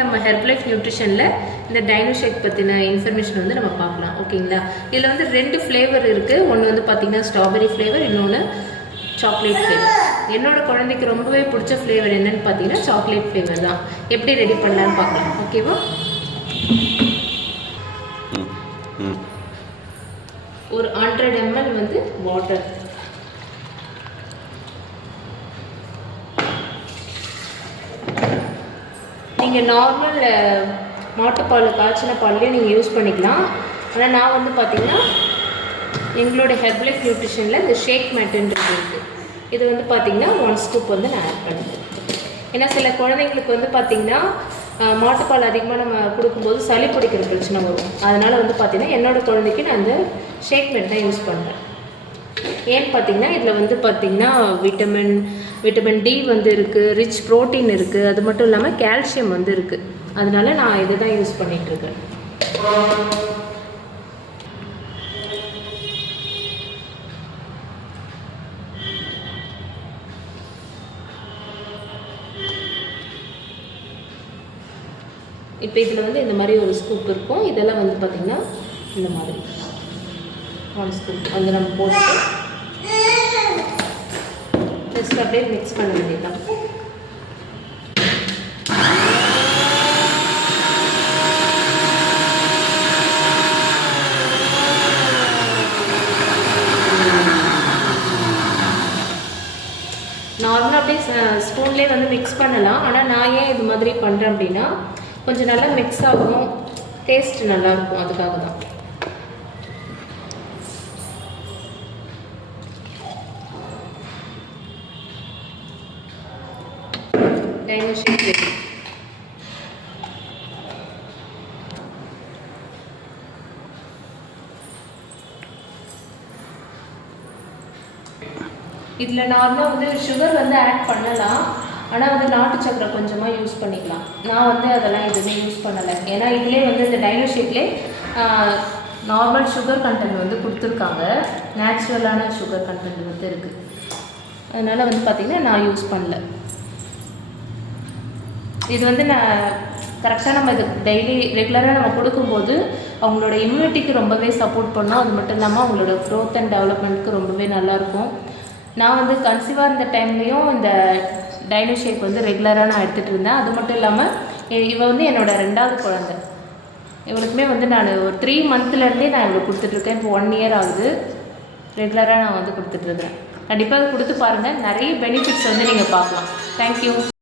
நம்ம ஹெர்பலைஃப் நியூட்ரிஷனில் இந்த டைனோ ஷேக் பற்றின இன்ஃபர்மேஷன் வந்து நம்ம பார்க்கலாம். ஓகேங்களா? இதில் வந்து 2 ஃப்ளேவர் இருக்குது. ஒன்று வந்து பார்த்திங்கன்னா ஸ்ட்ராபெரி ஃப்ளேவர், இன்னொன்று சாக்லேட் ஃப்ளேவர். என்னோட குழந்தைக்கு ரொம்பவே பிடிச்ச ஃப்ளேவர் என்னன்னு பார்த்தீங்கன்னா சாக்லேட் ஃப்ளேவர் தான். எப்படி ரெடி பண்ணலான்னு பார்க்கலாம். ஓகேவா? ஒரு 100 ml வந்து வாட்டர், நீங்கள் நார்மல் மாட்டுப்பால் காய்ச்சின பால்லேயே நீங்கள் யூஸ் பண்ணிக்கலாம். ஆனால் நான் வந்து பார்த்திங்கன்னா எங்களோட ஹெர்பலைஃப் நியூட்ரிஷனில் இந்த ஷேக் மேட்டுன்றது இருக்குது. இது வந்து பார்த்திங்கன்னா 1 ஸ்கூப் வந்து நான் ஆட் பண்ணுவேன். ஏன்னா சில குழந்தைங்களுக்கு வந்து பார்த்திங்கன்னா மாட்டுப்பால் அதிகமாக நம்ம கொடுக்கும்போது சளி பிடிக்கிற பிரச்சனை வரும். அதனால் வந்து பார்த்திங்கன்னா என்னோடய குழந்தைக்கு நான் இந்த ஷேக் மேட் தான் யூஸ் பண்ணுறேன். ஏன்னு பார்த்திங்கன்னா இதில் வந்து பார்த்திங்கன்னா விட்டமின் டி வந்து இருக்குது, ரிச் ப்ரோட்டீன் இருக்குது, அது மட்டும் இல்லாமல் கால்சியம் வந்து இருக்குது. அதனால நான் இதை தான் யூஸ் பண்ணிகிட்ருக்கேன். இப்போ இதில் வந்து இந்த மாதிரி ஒரு ஸ்கூப் இருக்கும். இதெல்லாம் வந்து பார்த்திங்கன்னா இந்த மாதிரி 1 ஸ்கூப் வந்து நம்ம போட்டு ஜஸ்ட் அப்படியே மிக்ஸ் பண்ண வேண்டியதான். நார்மலாக அப்படியே ஸ்பூன்லேயே வந்து மிக்ஸ் பண்ணலாம். ஆனால் நான் ஏன் இது மாதிரி பண்ணுறேன் அப்படின்னா கொஞ்சம் நல்லா மிக்ஸ் ஆகணும், டேஸ்ட் நல்லாயிருக்கும், அதுக்காக தான். டைனோ ஷேக் ரெடி. இதில் நார்மலாக வந்து சுகர் வந்து ஆட் பண்ணலாம். ஆனால் வந்து நாட்டு சக்கரை கொஞ்சமாக யூஸ் பண்ணிக்கலாம். நான் வந்து அதெல்லாம் எதுவுமே யூஸ் பண்ணலை. ஏன்னா இதிலே வந்து இந்த டைனோ ஷேக்லேயே நார்மல் சுகர் கண்டென்ட் வந்து கொடுத்துருக்காங்க, நேச்சுரலான சுகர் கண்டென்ட் வந்து இருக்குது. அதனால் வந்து பார்த்திங்கன்னா நான் யூஸ் பண்ணல. இது வந்து நான் கரெக்டாக நம்ம இது டெய்லி ரெகுலராக நம்ம கொடுக்கும்போது அவங்களோட இம்யூனிட்டிக்கு ரொம்பவே சப்போர்ட் பண்ணோம். அது மட்டும் இல்லாமல் அவங்களோட க்ரோத் அண்ட் டெவலப்மெண்ட்டுக்கு ரொம்பவே நல்லாயிருக்கும். நான் வந்து கன்சீவாக இருந்த டைம்லேயும் இந்த டைனோ ஷேக் வந்து ரெகுலராக நான் எடுத்துகிட்டு இருந்தேன். அது மட்டும் இல்லாமல் இவ வந்து என்னோடய 2வது குழந்தை. இவளுக்குமே வந்து நான் ஒரு 3 மந்த்லேருந்தே நான் இவளுக்கு கொடுத்துட்ருக்கேன். இப்போ 1 இயர் ஆகுது. ரெகுலராக நான் வந்து கொடுத்துட்ருக்கேன். கண்டிப்பாக அதை கொடுத்து பாருங்கள். நிறைய பெனிஃபிட்ஸ் வந்து நீங்கள் பார்க்கலாம். தேங்க்யூ.